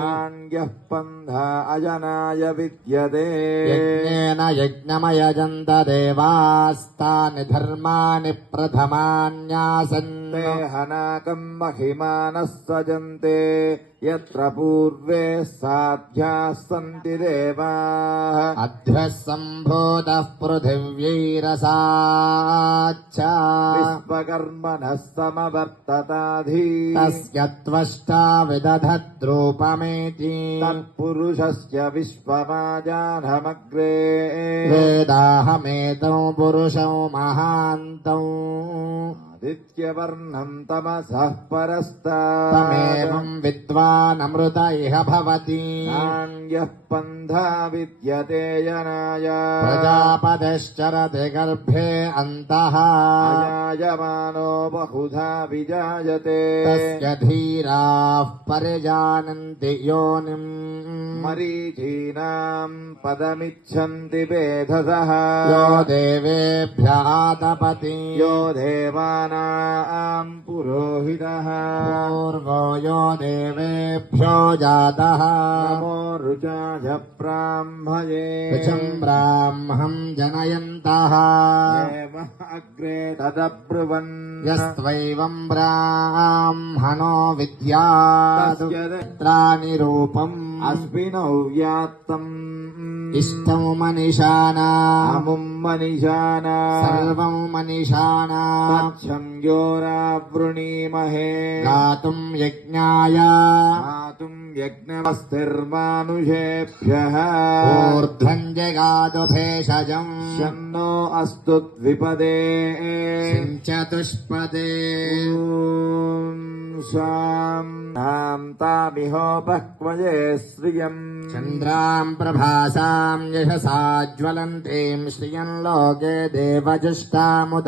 नान्यः पन्था अजनाय विद्यते यज्ञेन यज्ञमयजन्त देवास्तानि धर्माणि प्रथमान्यासन् ते हनाकम् महिमानः सजन्ते यत्र पूर्वे साध्याः सन्ति देवाः अध्यः सम्भूतः पृथिव्यैरसाच्च विश्वकर्मणः समवर्तताधि तस्य त्वष्टा विदधद्रूपमेति तत्पुरुषस्य विश्वमाजानमग्रे वेदाहमेतौ पुरुषौ महान्तौ आदित्यवर्णम् तमसः परस्तात् तमेवम् विद्वानमृत इह भवति नान्यः पन्था विद्यते जनाय प्रजापतिश्चरति गर्भे अन्तः अजायमानो बहुधा विजायते तस्य धीराः परिजानन्ति योनिम् मरीचीनाम् पदमिच्छन्ति वेधसः यो देवेभ्यः तपति यो देवानाम् पुरोहितः पूर्वो यो देवेभ्यो जातः नमो ऋचाय ब्राह्मये ऋचं ब्राह्मम् जनयन्तः देव अग्रे तदब्रुवन् यस्त्वैवम् ब्राह्मणो विद्यात् तस्य त्राणि रूपम् अस्मिनौ व्यात्तम् इष्टौ मनीषाणा अमुम् मनीषाणा सर्वं मनीषाणा तच्छन्द्योरावृणीमहे गातुम् यज्ञाय गातुम् यज्ञमस्तिर्मानुषेभ्यः ऊर्ध्वम् जगातु भेषजम् शन्नो अस्तु द्विपदे चतुष्पदे स्वाम् तामिहोपक्वये श्रियम् चन्द्राम् प्रभासाम् यशसा ज्वलन्तीम् श्रियम् लोके देवजुष्टामुदाराम्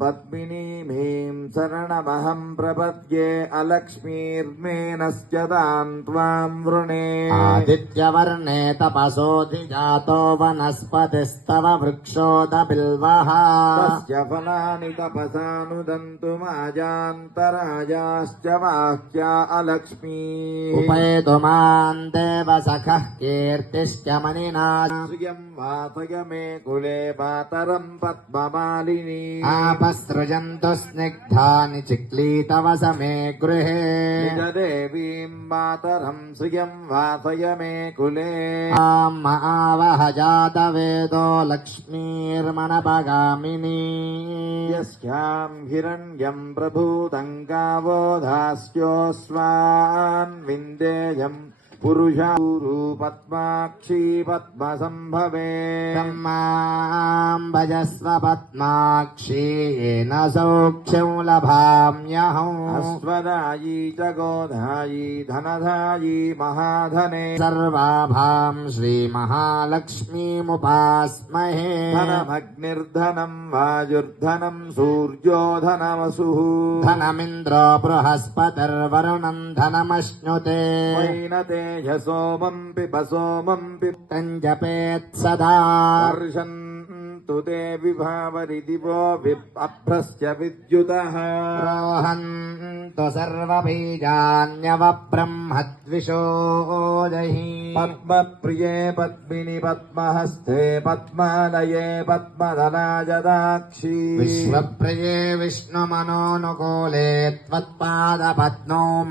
पद्मिनीमीम् शरणमहम् प्रपद्ये अलक्ष्मीर्मेनस्य ताम् त्वाम् वृणे आदित्यवर्णे तपसोऽधिजातो वनस्पतिस्तव वृक्षोदबिल्वः तस्य फलानि तपसानुदन्तुमाजान्तराजाश्च वाक्या अलक्ष्मीः उपैतु माम् देवसखः कीर्तिश्च मनिना श्रियम् वातय मे कुले मातरम् पद्ममालिनी आपसृजन्तु स्निग्धानि चिक्लीतव समे गृहे निजदेवीम् मातरम् श्रियम् वातय मे कुले आवह जातवेदो लक्ष्मीर्मनपगामिनी यस्याम् हिरण्यम् प्रभूतम् गावो धास्योऽस्वान् विन्देयम् पुरुषारू पद्माक्षी पद्मसम्भवे माम् भजस्व पद्माक्षी येन सौख्यं लभाम्यहम् अश्वदायी च गोधायी धनधायी महाधने सर्वाभाम् श्रीमहालक्ष्मीमुपास्महे धनमग्निर्धनम् वायुर्धनम् सूर्यो धनवसुः धनमिन्द्रो बृहस्पतिर्वरुणम् धनमश्नुते वैनते सोमम् पिब सोमम् पिप्तम् जपेत् सदा वर्षन्तु ते विभावरि दिवो अभ्रस्य विद्युतः रोहन्तु सर्वबीजान्यवब्रह्मद्विषोजहि पद्मप्रिये पद्मिनि पद्महस्ते पद्मालये पद्मदलाजदाक्षी विश्वप्रिये विष्णुमनोनुकूले त्वत्पादपद्मौ